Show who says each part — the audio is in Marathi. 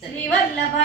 Speaker 1: श्री वल्लभा